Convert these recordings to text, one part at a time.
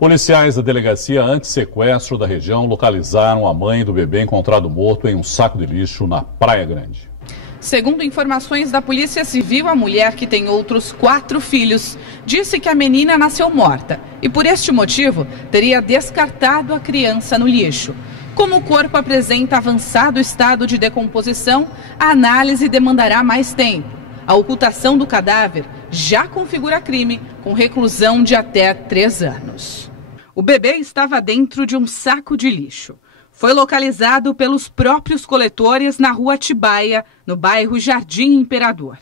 Policiais da delegacia anti-sequestro da região localizaram a mãe do bebê encontrado morto em um saco de lixo na Praia Grande. Segundo informações da Polícia Civil, a mulher, que tem outros 4 filhos, disse que a menina nasceu morta e, por este motivo, teria descartado a criança no lixo. Como o corpo apresenta avançado estado de decomposição, a análise demandará mais tempo. A ocultação do cadáver já configura crime, com reclusão de até 3 anos. O bebê estava dentro de um saco de lixo. Foi localizado pelos próprios coletores na rua Atibaia, no bairro Jardim Imperador.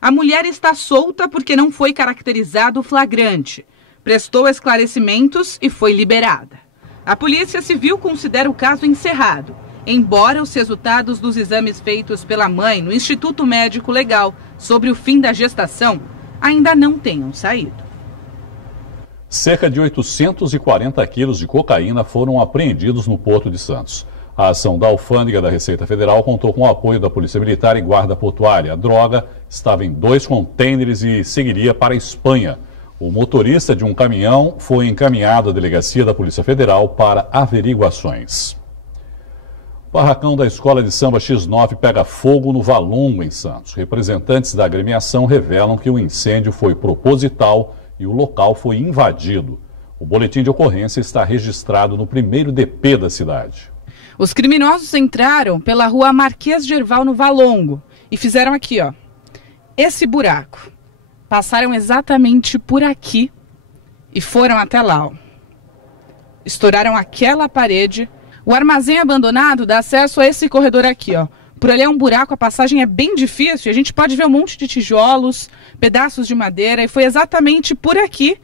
A mulher está solta porque não foi caracterizado o flagrante. Prestou esclarecimentos e foi liberada. A Polícia Civil considera o caso encerrado, embora os resultados dos exames feitos pela mãe no Instituto Médico Legal sobre o fim da gestação ainda não tenham saído. Cerca de 840 quilos de cocaína foram apreendidos no Porto de Santos. A ação da Alfândega da Receita Federal contou com o apoio da Polícia Militar e Guarda Portuária. A droga estava em 2 contêineres e seguiria para a Espanha. O motorista de um caminhão foi encaminhado à delegacia da Polícia Federal para averiguações. O barracão da Escola de Samba X9 pega fogo no Valongo, em Santos. Representantes da agremiação revelam que o incêndio foi proposital e o local foi invadido. O boletim de ocorrência está registrado no primeiro DP da cidade. Os criminosos entraram pela rua Marquês de Herval, no Valongo, e fizeram aqui, ó, esse buraco. Passaram exatamente por aqui e foram até lá, ó. Estouraram aquela parede. O armazém abandonado dá acesso a esse corredor aqui, ó. Por ali é um buraco, a passagem é bem difícil. A gente pode ver um monte de tijolos, pedaços de madeira. E foi exatamente por aqui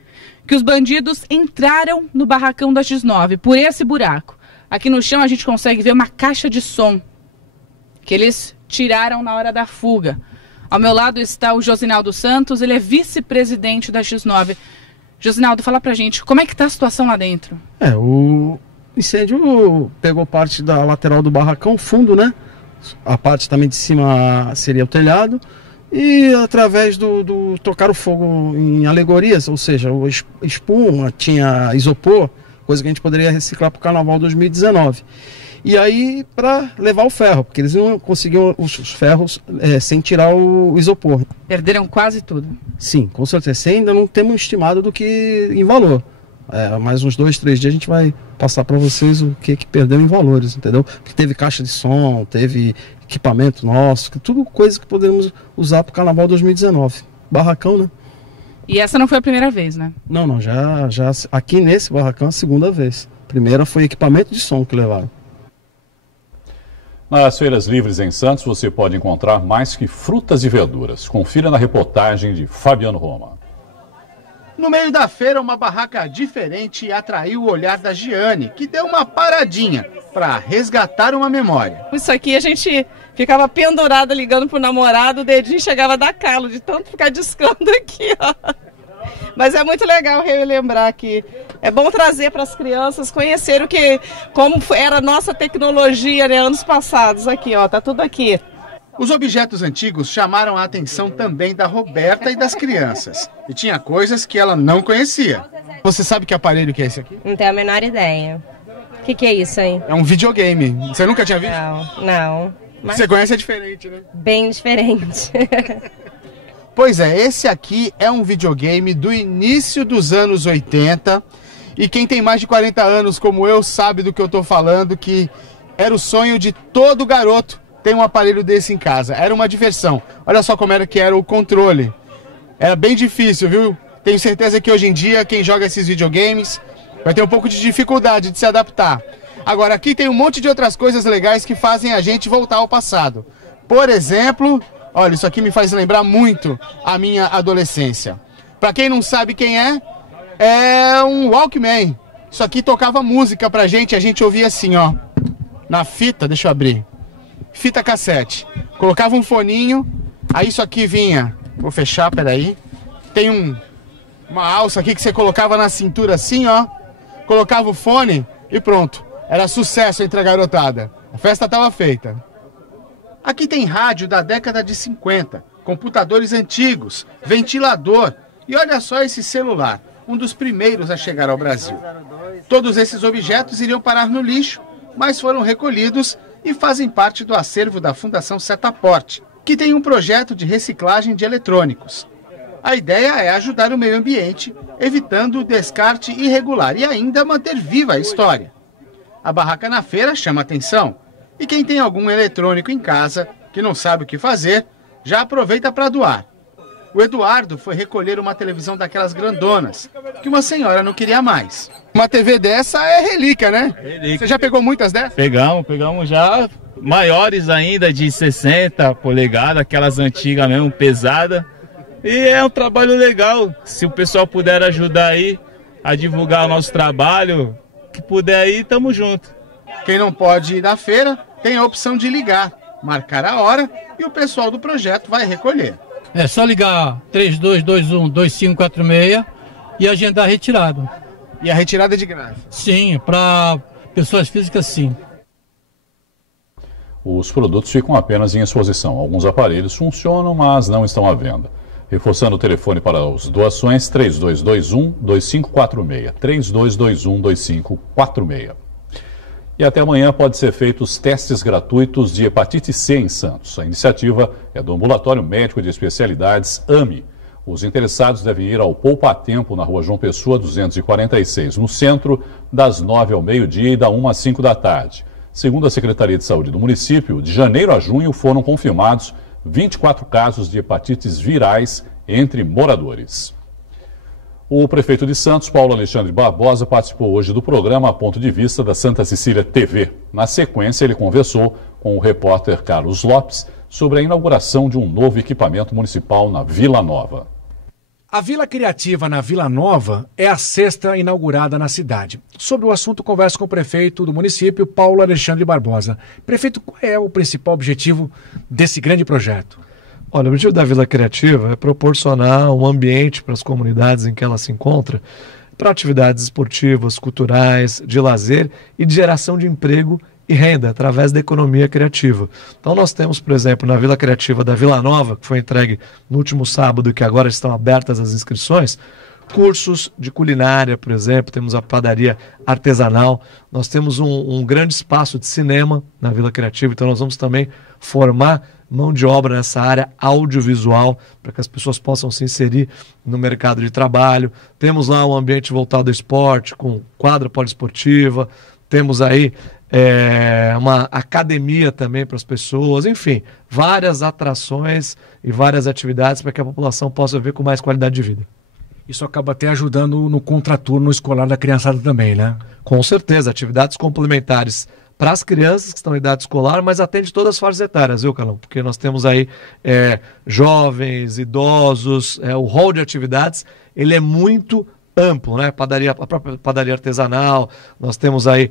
que os bandidos entraram no barracão da X9, por esse buraco. Aqui no chão a gente consegue ver uma caixa de som que eles tiraram na hora da fuga. Ao meu lado está o Josinaldo Santos, ele é vice-presidente da X9. Josinaldo, fala pra gente, como é que tá a situação lá dentro? O incêndio pegou parte da lateral do barracão, fundo, né? A parte também de cima seria o telhado. E através do tocar o fogo em alegorias, ou seja, o espuma, tinha isopor, coisa que a gente poderia reciclar para o Carnaval 2019. E aí para levar o ferro, porque eles não conseguiam os ferros sem tirar o isopor. Perderam quase tudo. Sim, com certeza. Ainda não temos estimado do que em valor. Mais uns 2, 3 dias a gente vai passar para vocês o que perdeu em valores, entendeu? Porque teve caixa de som, teve equipamento nosso, tudo coisa que podemos usar para o Carnaval 2019. Barracão, né? E essa não foi a primeira vez, né? Não, já aqui nesse barracão é a segunda vez. Primeira foi equipamento de som que levaram. Nas feiras livres em Santos você pode encontrar mais que frutas e verduras. Confira na reportagem de Fabiano Roma. No meio da feira, uma barraca diferente atraiu o olhar da Giane, que deu uma paradinha para resgatar uma memória. Isso aqui a gente ficava pendurada ligando pro namorado, o dedinho chegava a dar calo de tanto ficar discando aqui, ó. Mas é muito legal relembrar aqui. É bom trazer para as crianças conhecer como era a nossa tecnologia, né, anos passados. Aqui, ó, tá tudo aqui. Os objetos antigos chamaram a atenção também da Roberta e das crianças. E tinha coisas que ela não conhecia. Você sabe que aparelho que é esse aqui? Não tenho a menor ideia. O que é isso aí? É um videogame. Você nunca tinha visto? Não. Mas você conhece, é diferente, né? Bem diferente. Pois é, esse aqui é um videogame do início dos anos 80. E quem tem mais de 40 anos como eu sabe do que eu tô falando, que era o sonho de todo garoto ter um aparelho desse em casa. Era uma diversão. Olha só como era o controle. Era bem difícil, viu? Tenho certeza que hoje em dia quem joga esses videogames vai ter um pouco de dificuldade de se adaptar. Agora aqui tem um monte de outras coisas legais que fazem a gente voltar ao passado. Por exemplo, olha, isso aqui me faz lembrar muito a minha adolescência. Para quem não sabe quem é um Walkman. Isso aqui tocava música pra gente, a gente ouvia assim, ó. Na fita, deixa eu abrir. Fita cassete. Colocava um foninho, aí isso aqui vinha. Vou fechar, peraí. Tem uma alça aqui que você colocava na cintura assim, ó. Colocava o fone e pronto. Era sucesso entre a garotada. A festa estava feita. Aqui tem rádio da década de 50, computadores antigos, ventilador. E olha só esse celular. um dos primeiros a chegar ao Brasil. Todos esses objetos iriam parar no lixo, mas foram recolhidos e fazem parte do acervo da Fundação Setaporte, que tem um projeto de reciclagem de eletrônicos. A ideia é ajudar o meio ambiente, evitando o descarte irregular e ainda manter viva a história. A barraca na feira chama atenção, e quem tem algum eletrônico em casa, que não sabe o que fazer, já aproveita para doar. O Eduardo foi recolher uma televisão daquelas grandonas, que uma senhora não queria mais. Uma TV dessa é relíquia, né? Relíquia. Você já pegou muitas dessas? Pegamos já maiores ainda, de 60 polegadas, aquelas antigas mesmo, pesadas. E é um trabalho legal, se o pessoal puder ajudar aí a divulgar o nosso trabalho, que puder aí, tamo junto. Quem não pode ir na feira, tem a opção de ligar, marcar a hora e o pessoal do projeto vai recolher. É só ligar 3221-2546 e agendar a retirada. E a retirada é de graça? Sim, para pessoas físicas sim. Os produtos ficam apenas em exposição. Alguns aparelhos funcionam, mas não estão à venda. Reforçando o telefone para as doações, 3221-2546. 3221-2546. E até amanhã pode ser feitos os testes gratuitos de hepatite C em Santos. A iniciativa é do Ambulatório Médico de Especialidades, AME. Os interessados devem ir ao Poupa Tempo, na Rua João Pessoa, 246, no centro, das 9 ao meio-dia e da 1 às 5 da tarde. Segundo a Secretaria de Saúde do município, de janeiro a junho foram confirmados 24 casos de hepatites virais entre moradores. O prefeito de Santos, Paulo Alexandre Barbosa, participou hoje do programa A Ponto de Vista da Santa Cecília TV. Na sequência, ele conversou com o repórter Carlos Lopes sobre a inauguração de um novo equipamento municipal na Vila Nova. A Vila Criativa na Vila Nova é a 6ª inaugurada na cidade. Sobre o assunto, converso com o prefeito do município, Paulo Alexandre Barbosa. Prefeito, qual é o principal objetivo desse grande projeto? Olha, o objetivo da Vila Criativa é proporcionar um ambiente para as comunidades em que ela se encontra, para atividades esportivas, culturais, de lazer e de geração de emprego e renda através da economia criativa. Então nós temos, por exemplo, na Vila Criativa da Vila Nova, que foi entregue no último sábado e que agora estão abertas as inscrições, cursos de culinária, por exemplo, temos a padaria artesanal, nós temos um grande espaço de cinema na Vila Criativa, então nós vamos também formar mão de obra nessa área audiovisual, para que as pessoas possam se inserir no mercado de trabalho. Temos lá um ambiente voltado ao esporte, com quadra poliesportiva, temos aí uma academia também para as pessoas, enfim, várias atrações e várias atividades para que a população possa viver com mais qualidade de vida. Isso acaba até ajudando no contraturno escolar da criançada também, né? Com certeza, atividades complementares para as crianças que estão em idade escolar, mas atende todas as faixas etárias, viu, Calão? Porque nós temos aí jovens, idosos, o rol de atividades, ele é muito amplo, né? A própria padaria artesanal, nós temos aí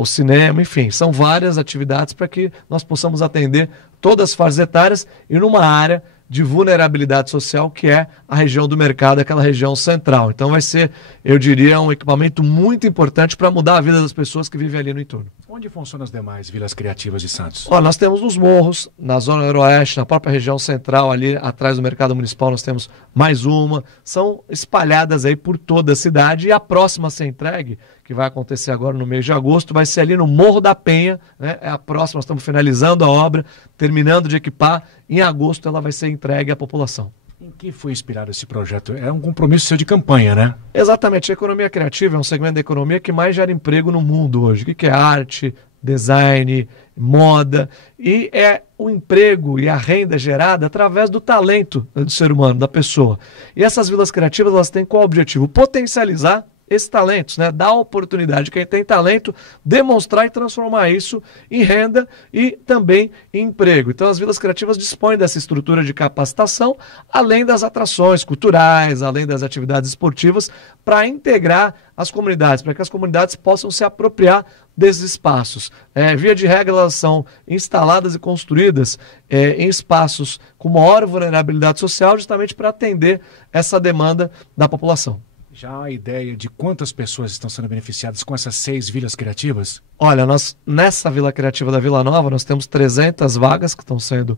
o cinema, enfim, são várias atividades para que nós possamos atender todas as faixas etárias e numa área de vulnerabilidade social, que é a região do mercado, aquela região central. Então vai ser, eu diria, um equipamento muito importante para mudar a vida das pessoas que vivem ali no entorno. Onde funcionam as demais vilas criativas de Santos? Nós temos nos morros, na zona noroeste, na própria região central, ali atrás do mercado municipal, nós temos mais uma. São espalhadas aí por toda a cidade e a próxima a ser entregue, que vai acontecer agora no mês de agosto, vai ser ali no Morro da Penha, né? É a próxima, nós estamos finalizando a obra, terminando de equipar, em agosto ela vai ser entregue à população. Em que foi inspirado esse projeto? É um compromisso seu de campanha, né? Exatamente, a economia criativa é um segmento da economia que mais gera emprego no mundo hoje. O que é arte, design, moda, e é o emprego e a renda gerada através do talento do ser humano, da pessoa. E essas vilas criativas, elas têm qual objetivo? Potencializar esses talentos, né? Dar oportunidade a quem tem talento, demonstrar e transformar isso em renda e também em emprego. Então as vilas criativas dispõem dessa estrutura de capacitação, além das atrações culturais, além das atividades esportivas, para integrar as comunidades, para que as comunidades possam se apropriar desses espaços. Via de regra, elas são instaladas e construídas em espaços com maior vulnerabilidade social, justamente para atender essa demanda da população. Já há ideia de quantas pessoas estão sendo beneficiadas com essas 6 vilas criativas? Olha, nessa Vila Criativa da Vila Nova, nós temos 300 vagas que estão sendo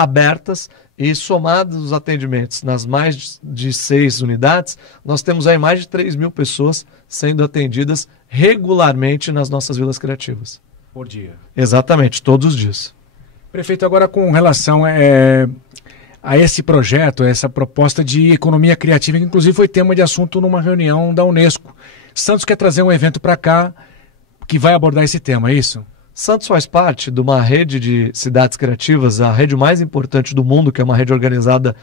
abertas e somados os atendimentos nas mais de 6 unidades, nós temos aí mais de 3 mil pessoas sendo atendidas regularmente nas nossas vilas criativas. Por dia. Exatamente, todos os dias. Prefeito, agora com relação a esse projeto, essa proposta de economia criativa, que inclusive foi tema de assunto numa reunião da Unesco. Santos quer trazer um evento para cá que vai abordar esse tema, é isso? Santos faz parte de uma rede de cidades criativas, a rede mais importante do mundo, que é uma rede organizada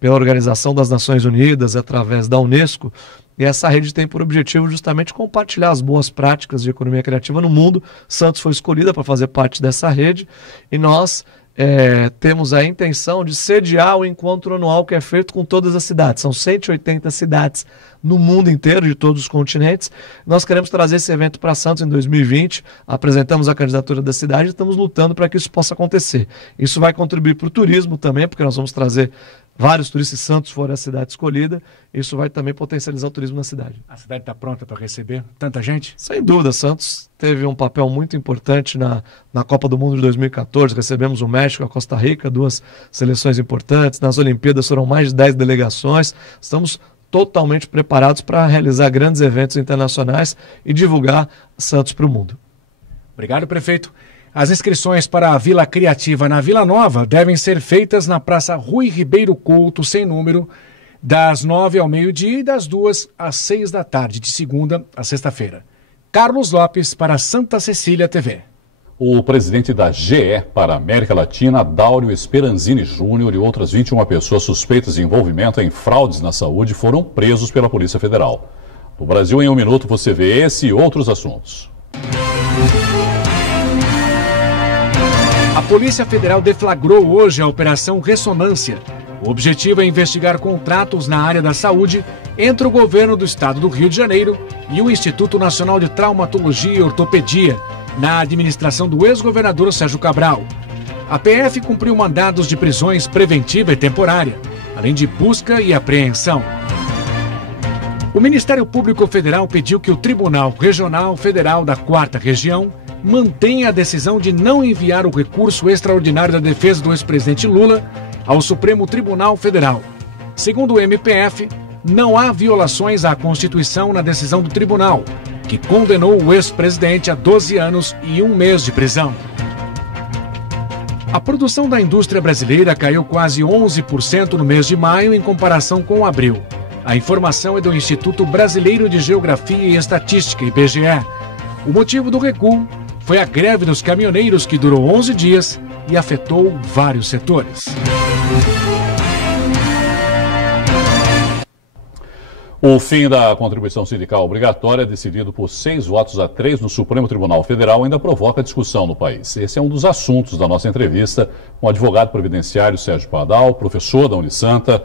pela Organização das Nações Unidas, através da Unesco, e essa rede tem por objetivo justamente compartilhar as boas práticas de economia criativa no mundo. Santos foi escolhida para fazer parte dessa rede e nós temos a intenção de sediar o encontro anual que é feito com todas as cidades. São 180 cidades no mundo inteiro, de todos os continentes. Nós queremos trazer esse evento para Santos em 2020, apresentamos a candidatura da cidade e estamos lutando para que isso possa acontecer. Isso vai contribuir para o turismo também, porque nós vamos trazer vários turistas. Santos for a cidade escolhida, isso vai também potencializar o turismo na cidade. A cidade está pronta para receber tanta gente? Sem dúvida, Santos teve um papel muito importante na Copa do Mundo de 2014, recebemos o México, a Costa Rica, 2 seleções importantes, nas Olimpíadas foram mais de 10 delegações, estamos totalmente preparados para realizar grandes eventos internacionais e divulgar Santos para o mundo. Obrigado, prefeito. As inscrições para a Vila Criativa na Vila Nova devem ser feitas na Praça Rui Ribeiro Couto, sem número, das 9 ao meio-dia e das 2 às 6 da tarde, de segunda a sexta-feira. Carlos Lopes para Santa Cecília TV. O presidente da GE para a América Latina, Dáurio Speranzini Júnior, e outras 21 pessoas suspeitas de envolvimento em fraudes na saúde foram presos pela Polícia Federal. No Brasil, em um minuto, você vê esse e outros assuntos. A Polícia Federal deflagrou hoje a Operação Ressonância. O objetivo é investigar contratos na área da saúde entre o governo do estado do Rio de Janeiro e o Instituto Nacional de Traumatologia e Ortopedia, na administração do ex-governador Sérgio Cabral. A PF cumpriu mandados de prisões preventiva e temporária, além de busca e apreensão. O Ministério Público Federal pediu que o Tribunal Regional Federal da 4ª Região mantenha a decisão de não enviar o recurso extraordinário da defesa do ex-presidente Lula ao Supremo Tribunal Federal. Segundo o MPF, não há violações à Constituição na decisão do tribunal, que condenou o ex-presidente a 12 anos e 1 mês de prisão. A produção da indústria brasileira caiu quase 11% no mês de maio em comparação com abril. A informação é do Instituto Brasileiro de Geografia e Estatística, IBGE. O motivo do recuo foi a greve dos caminhoneiros, que durou 11 dias e afetou vários setores. O fim da contribuição sindical obrigatória, decidido por 6 votos a 3 no Supremo Tribunal Federal, ainda provoca discussão no país. Esse é um dos assuntos da nossa entrevista com o advogado previdenciário Sérgio Pardal, professor da Unisanta.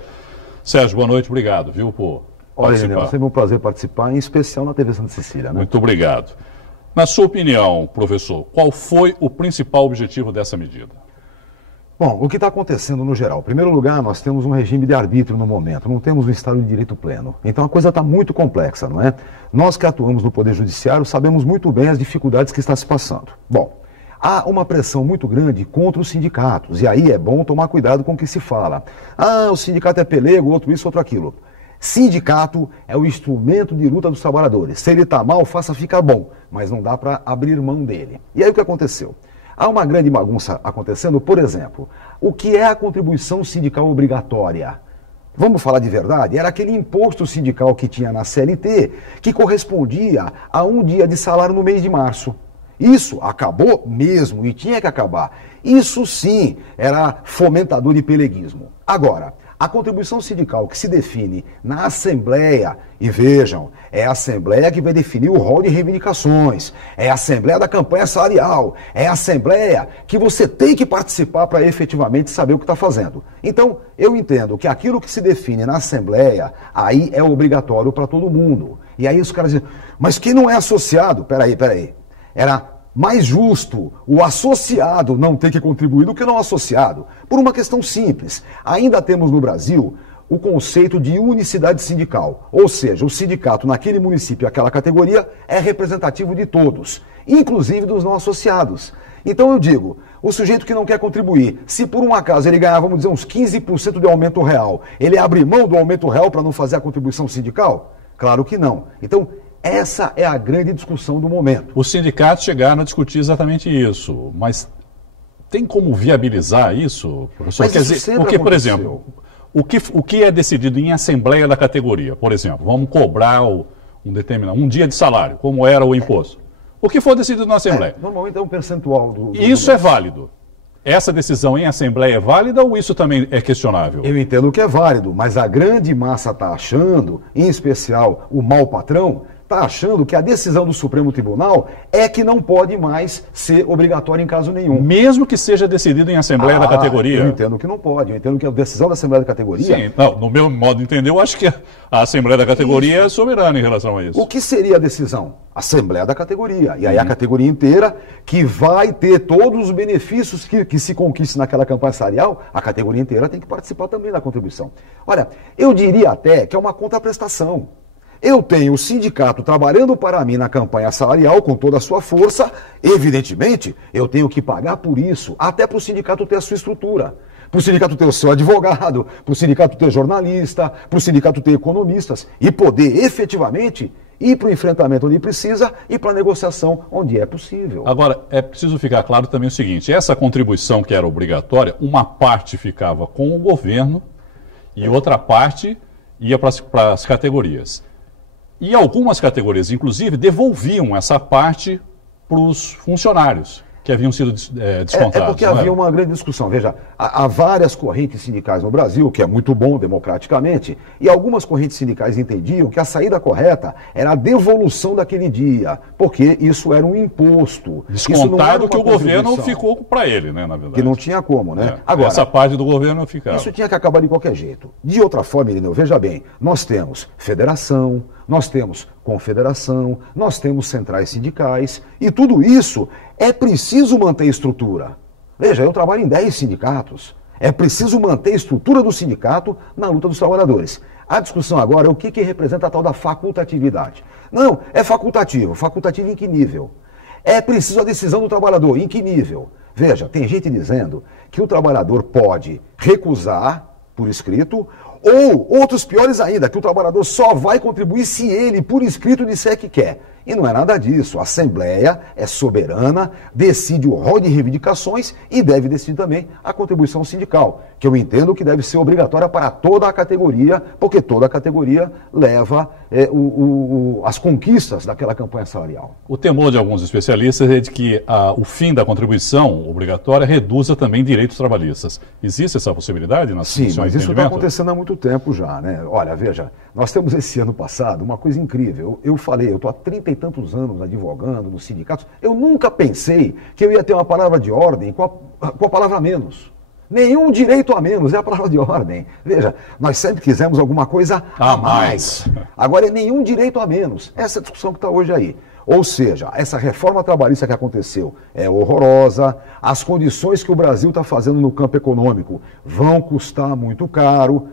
Sérgio, boa noite, obrigado, viu, por participar. Olha, é sempre um prazer participar, em especial na TV Santa Cecília, né? Muito obrigado. Na sua opinião, professor, qual foi o principal objetivo dessa medida? Bom, o que está acontecendo no geral? Em primeiro lugar, nós temos um regime de arbítrio no momento, não temos um Estado de direito pleno. Então a coisa está muito complexa, não é? Nós que atuamos no Poder Judiciário sabemos muito bem as dificuldades que está se passando. Bom, há uma pressão muito grande contra os sindicatos, e aí é bom tomar cuidado com o que se fala. Ah, o sindicato é pelego, outro isso, outro aquilo. Sindicato é o instrumento de luta dos trabalhadores. Se ele está mal, faça ficar bom, mas não dá para abrir mão dele. E aí o que aconteceu? Há uma grande bagunça acontecendo, por exemplo, o que é a contribuição sindical obrigatória? Vamos falar de verdade? Era aquele imposto sindical que tinha na CLT, que correspondia a 1 dia de salário no mês de março. Isso acabou mesmo e tinha que acabar. Isso sim era fomentador de peleguismo. Agora, a contribuição sindical que se define na Assembleia, e vejam, é a Assembleia que vai definir o rol de reivindicações, é a Assembleia da campanha salarial, é a Assembleia que você tem que participar para efetivamente saber o que está fazendo. Então, eu entendo que aquilo que se define na Assembleia, aí é obrigatório para todo mundo. E aí os caras dizem, mas quem não é associado? Peraí. Era mais justo o associado não ter que contribuir do que não associado, por uma questão simples. Ainda temos no Brasil o conceito de unicidade sindical, ou seja, o sindicato naquele município, aquela categoria, é representativo de todos, inclusive dos não associados. Então eu digo, O sujeito que não quer contribuir, se por um acaso ele ganhar, vamos dizer, uns 15% de aumento real, ele abre mão do aumento real para não fazer a contribuição sindical? Claro que não. Então, essa é a grande discussão do momento. Os sindicatos chegaram a discutir exatamente isso, mas tem como viabilizar isso, professor? Mas Quer isso dizer, sempre porque, por aconteceu. exemplo, o que é decidido em assembleia da categoria, por exemplo, vamos cobrar um dia de salário, como era o imposto. O que for decidido na assembleia. Normalmente é um percentual do Isso é válido. Essa decisão em assembleia é válida ou isso também é questionável? Eu entendo que é válido, mas a grande massa está achando, em especial o mau patrão, está achando que a decisão do Supremo Tribunal é que não pode mais ser obrigatória em caso nenhum. Mesmo que seja decidido em assembleia da categoria? Eu entendo que não pode, eu entendo que a decisão da Assembleia da categoria... Sim, não, no meu modo de entender, eu acho que a Assembleia da categoria é soberana em relação a isso. O que seria a decisão? Assembleia da categoria. E aí a categoria inteira, que vai ter todos os benefícios que se conquiste naquela campanha salarial, a categoria inteira tem que participar também da contribuição. Olha, eu diria até que é uma contraprestação. Eu tenho o sindicato trabalhando para mim na campanha salarial com toda a sua força, evidentemente, eu tenho que pagar por isso, até para o sindicato ter a sua estrutura. Para o sindicato ter o seu advogado, para o sindicato ter jornalista, para o sindicato ter economistas e poder efetivamente ir para o enfrentamento onde precisa e para a negociação onde é possível. Agora, é preciso ficar claro também o seguinte, essa contribuição que era obrigatória, uma parte ficava com o governo e outra parte ia para as categorias. E algumas categorias, inclusive, devolviam essa parte para os funcionários que haviam sido descontados. É porque havia uma grande discussão. Veja, há várias correntes sindicais no Brasil, que é muito bom democraticamente, e algumas correntes sindicais entendiam que a saída correta era a devolução daquele dia, porque isso era um imposto. Descontado que o governo ficou para ele, né, na verdade. Que não tinha como, né? Agora, essa parte do governo ficava. Isso tinha que acabar de qualquer jeito. De outra forma, Irineu, veja bem, nós temos federação, nós temos confederação, nós temos centrais sindicais, e tudo isso é preciso manter a estrutura. Veja, eu trabalho em 10 sindicatos. É preciso manter a estrutura do sindicato na luta dos trabalhadores. A discussão agora é o que representa a tal da facultatividade. Não, é facultativo. Facultativo em que nível? É preciso a decisão do trabalhador. Em que nível? Veja, tem gente dizendo que o trabalhador pode recusar por escrito, ou, outros piores ainda, que o trabalhador só vai contribuir se ele, por escrito, disser que quer. E não é nada disso. A Assembleia é soberana, decide o rol de reivindicações e deve decidir também a contribuição sindical, que eu entendo que deve ser obrigatória para toda a categoria, porque toda a categoria leva as conquistas daquela campanha salarial. O temor de alguns especialistas é de que o fim da contribuição obrigatória reduza também direitos trabalhistas. Existe essa possibilidade nas Sim, mas isso está acontecendo há muito tempo já, né? Olha, veja, nós temos esse ano passado uma coisa incrível. Eu falei, eu estou há 30 e tantos anos advogando nos sindicatos, eu nunca pensei que eu ia ter uma palavra de ordem com a palavra menos. Nenhum direito a menos é a palavra de ordem. Veja, nós sempre quisemos alguma coisa a mais. Agora é nenhum direito a menos. Essa é a discussão que está hoje aí. Ou seja, essa reforma trabalhista que aconteceu é horrorosa, as condições que o Brasil está fazendo no campo econômico vão custar muito caro.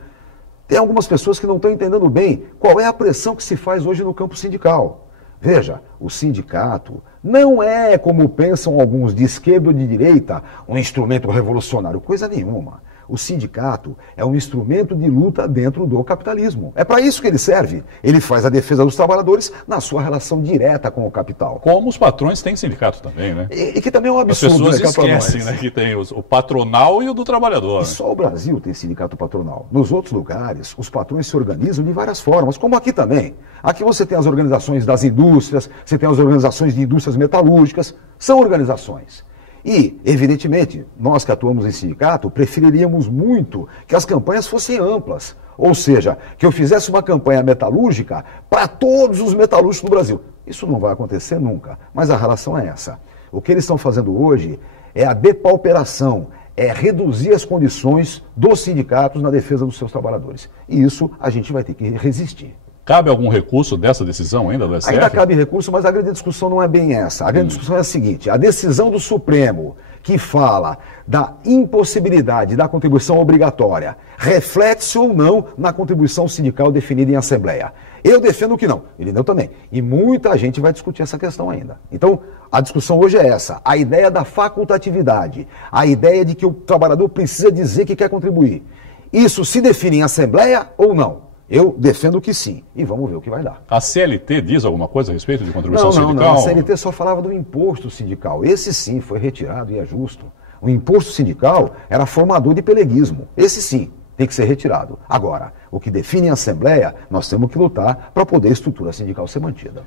Tem algumas pessoas que não estão entendendo bem qual é a pressão que se faz hoje no campo sindical. Veja, o sindicato não é, como pensam alguns de esquerda ou de direita, um instrumento revolucionário, coisa nenhuma. O sindicato é um instrumento de luta dentro do capitalismo. É para isso que ele serve. Ele faz a defesa dos trabalhadores na sua relação direta com o capital. Como os patrões têm sindicato também, né? E que também é um absurdo. As pessoas esquecem, né, que tem o patronal e o do trabalhador. E só o Brasil tem sindicato patronal. Nos outros lugares, os patrões se organizam de várias formas, como aqui também. Aqui você tem as organizações das indústrias, você tem as organizações de indústrias metalúrgicas, são organizações. E, evidentemente, nós que atuamos em sindicato, preferiríamos muito que as campanhas fossem amplas. Ou seja, que eu fizesse uma campanha metalúrgica para todos os metalúrgicos do Brasil. Isso não vai acontecer nunca, mas a relação é essa. O que eles estão fazendo hoje é a depauperação, é reduzir as condições dos sindicatos na defesa dos seus trabalhadores. E isso a gente vai ter que resistir. Cabe algum recurso dessa decisão ainda do STF? Ainda cabe recurso, mas a grande discussão não é bem essa. A grande discussão é a seguinte, a decisão do Supremo, que fala da impossibilidade da contribuição obrigatória reflete-se ou não na contribuição sindical definida em assembleia. Eu defendo que não, ele não também. E muita gente vai discutir essa questão ainda. Então, a discussão hoje é essa, a ideia da facultatividade, a ideia de que o trabalhador precisa dizer que quer contribuir. Isso se define em assembleia ou não? Eu defendo que sim, e vamos ver o que vai dar. A CLT diz alguma coisa a respeito de contribuição sindical? Não, a CLT só falava do imposto sindical. Esse sim foi retirado e é justo. O imposto sindical era formador de peleguismo. Esse sim tem que ser retirado. Agora, o que define a Assembleia, nós temos que lutar para poder a estrutura sindical ser mantida.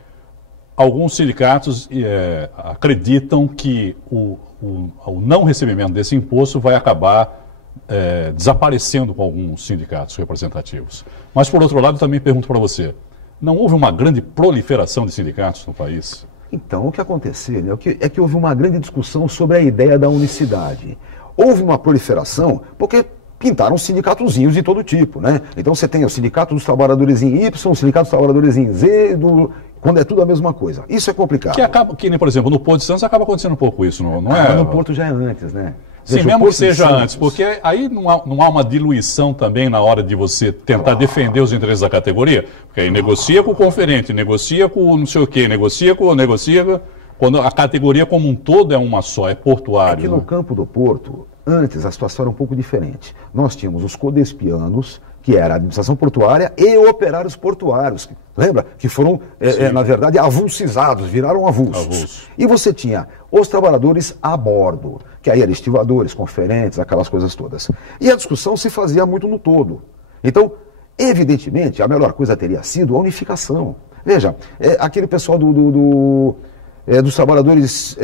Alguns sindicatos acreditam que o não recebimento desse imposto vai acabar desaparecendo com alguns sindicatos representativos. Mas, por outro lado, também pergunto para você, não houve uma grande proliferação de sindicatos no país? Então, o que aconteceu é que houve uma grande discussão sobre a ideia da unicidade. Houve uma proliferação porque pintaram sindicatozinhos de todo tipo, né? Então você tem o sindicato dos trabalhadores em Y, o sindicato dos trabalhadores em Z, quando é tudo a mesma coisa. Isso é complicado. Que nem, por exemplo, no Porto de Santos acaba acontecendo um pouco isso, não é? No Porto já é antes, né? Sim, mesmo que seja antes, porque aí não há uma diluição também na hora de você tentar defender os interesses da categoria, porque aí negocia com o conferente, negocia com não sei o quê, negocia, quando a categoria como um todo é uma só, é portuário. Aqui no campo do Porto, antes a situação era um pouco diferente. Nós tínhamos os codespianos, que era a administração portuária, e operários portuários, lembra? Que foram, na verdade, avulsizados, viraram avulsos. E você tinha os trabalhadores a bordo, que aí eram estivadores, conferentes, aquelas coisas todas. E a discussão se fazia muito no todo. Então, evidentemente, a melhor coisa teria sido a unificação. Veja, aquele pessoal dos trabalhadores,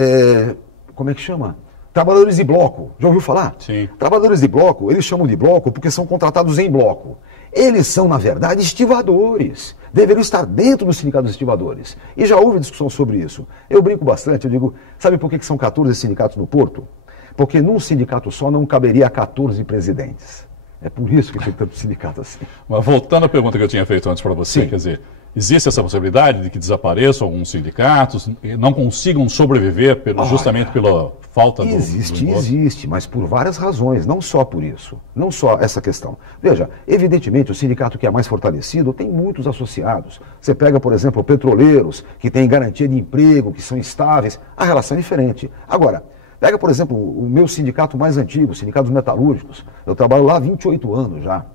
como é que chama? Trabalhadores de bloco, já ouviu falar? Sim. Trabalhadores de bloco, eles chamam de bloco porque são contratados em bloco. Eles são, na verdade, estivadores. Deveriam estar dentro do sindicato dos estivadores. E já houve discussão sobre isso. Eu brinco bastante, eu digo, sabe por que são 14 sindicatos no Porto? Porque num sindicato só não caberia 14 presidentes. É por isso que tem tanto sindicato assim. Mas voltando à pergunta que eu tinha feito antes para você, Sim. quer dizer, existe essa possibilidade de que desapareçam alguns sindicatos e não consigam sobreviver justamente pela falta Existe, mas por várias razões, não só por isso, não só essa questão. Veja, evidentemente o sindicato que é mais fortalecido tem muitos associados. Você pega, por exemplo, petroleiros, que têm garantia de emprego, que são estáveis, a relação é diferente. Agora, pega, por exemplo, o meu sindicato mais antigo, o Sindicato dos Metalúrgicos, eu trabalho lá há 28 anos já.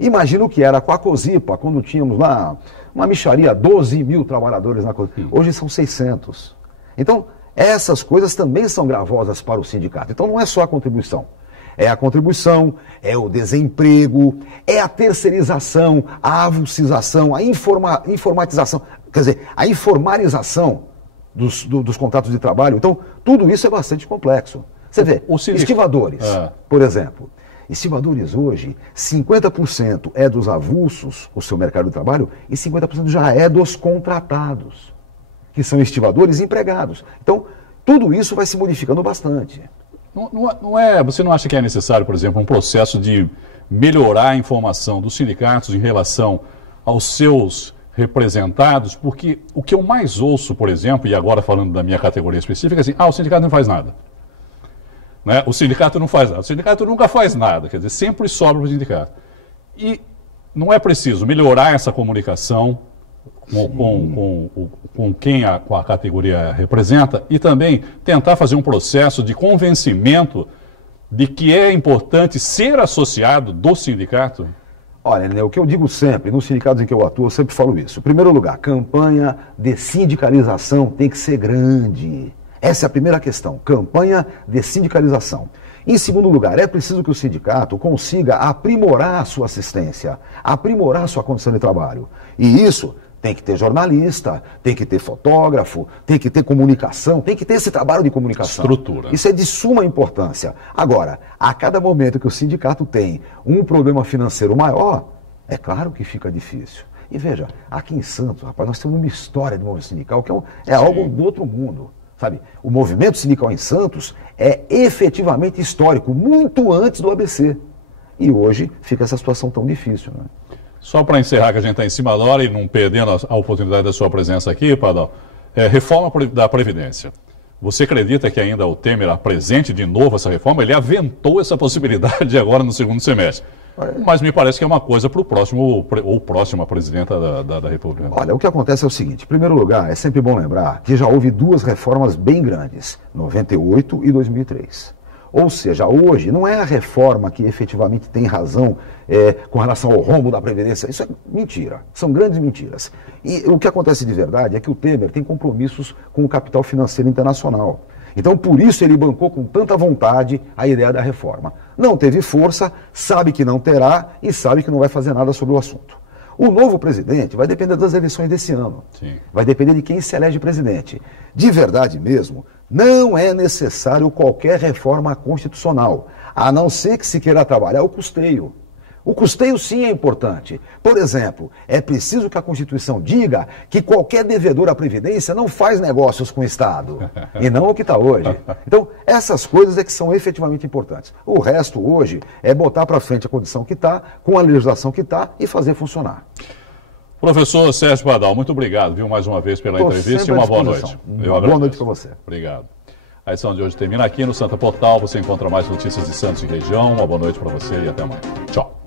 Imagina o que era com a Cosipa, quando tínhamos lá uma mixaria, 12 mil trabalhadores na Cosipa. Hoje são 600. Então, essas coisas também são gravosas para o sindicato. Então, não é só a contribuição. É a contribuição, é o desemprego, é a terceirização, a avulsização, a informatização, quer dizer, a informalização dos contratos de trabalho. Então, tudo isso é bastante complexo. Você vê, estivadores, por exemplo. Estivadores hoje, 50% é dos avulsos, o seu mercado de trabalho, e 50% já é dos contratados, que são estivadores empregados. Então, tudo isso vai se modificando bastante. Você não acha que é necessário, por exemplo, um processo de melhorar a informação dos sindicatos em relação aos seus representados? Porque o que eu mais ouço, por exemplo, e agora falando da minha categoria específica, é assim, o sindicato não faz nada. Né? O sindicato não faz nada. O sindicato nunca faz nada, quer dizer, sempre sobra para o sindicato. E não é preciso melhorar essa comunicação com quem a categoria representa e também tentar fazer um processo de convencimento de que é importante ser associado do sindicato? Olha, né, o que eu digo sempre, nos sindicatos em que eu atuo, eu sempre falo isso. Em primeiro lugar, campanha de sindicalização tem que ser grande. Essa é a primeira questão, campanha de sindicalização. Em segundo lugar, é preciso que o sindicato consiga aprimorar a sua assistência, aprimorar a sua condição de trabalho. E isso tem que ter jornalista, tem que ter fotógrafo, tem que ter comunicação, tem que ter esse trabalho de comunicação. Estrutura. Isso é de suma importância. Agora, a cada momento que o sindicato tem um problema financeiro maior, é claro que fica difícil. E veja, aqui em Santos, rapaz, nós temos uma história de movimento sindical que é algo do outro mundo. Sabe, o movimento sindical em Santos é efetivamente histórico, muito antes do ABC. E hoje fica essa situação tão difícil, né? Só para encerrar, que a gente está em cima da hora e não perdendo a oportunidade da sua presença aqui, Padal, reforma da Previdência. Você acredita que ainda o Temer apresente de novo essa reforma? Ele aventou essa possibilidade agora no segundo semestre. Mas me parece que é uma coisa para o próximo ou próxima presidenta da República. Olha, o que acontece é o seguinte. Em primeiro lugar, é sempre bom lembrar que já houve duas reformas bem grandes, 98 e 2003. Ou seja, hoje não é a reforma que efetivamente tem razão com relação ao rombo da Previdência. Isso é mentira, são grandes mentiras. E o que acontece de verdade é que o Temer tem compromissos com o capital financeiro internacional. Então, por isso ele bancou com tanta vontade a ideia da reforma. Não teve força, sabe que não terá e sabe que não vai fazer nada sobre o assunto. O novo presidente vai depender das eleições desse ano. Sim. Vai depender de quem se elege presidente. De verdade mesmo, não é necessário qualquer reforma constitucional, a não ser que se queira trabalhar o custeio. O custeio sim é importante. Por exemplo, é preciso que a Constituição diga que qualquer devedor à Previdência não faz negócios com o Estado. E não o que está hoje. Então, essas coisas é que são efetivamente importantes. O resto hoje é botar para frente a condição que está, com a legislação que está e fazer funcionar. Professor Sérgio Badal, muito obrigado, viu, mais uma vez pela entrevista e uma boa noite. Boa noite para você. Obrigado. A edição de hoje termina aqui no Santa Portal. Você encontra mais notícias de Santos e região. Uma boa noite para você e até amanhã. Tchau.